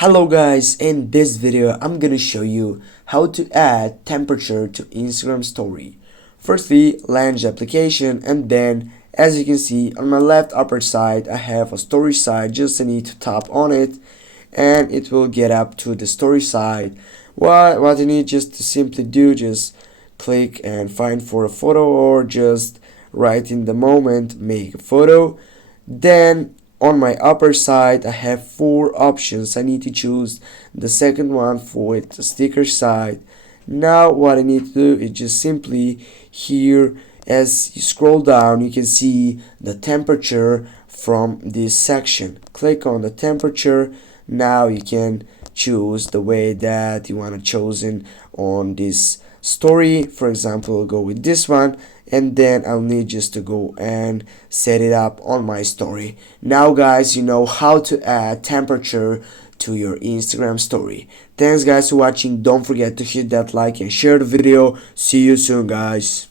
Hello guys, in this video I'm gonna show you how to add temperature to Instagram story. Firstly, launch the application, and then as you can see on my left upper side I have a story side. Just I need to tap on it and it will get up to the story side. What you need just to simply do, just click and find for a photo, or just right in the moment make a photo. Then on my upper side I have four options. I need to choose the second one for the sticker side. Now what I need to do is just simply here, as you scroll down you can see the temperature from this section. Click on the temperature. Now you can choose the way that you want to chosen on this story. For example, I'll go with this one, and then I'll need just to go and set it up on my story. Now guys, you know how to add temperature to your Instagram story. Thanks guys for watching. Don't forget to hit that like and share the video. See you soon guys.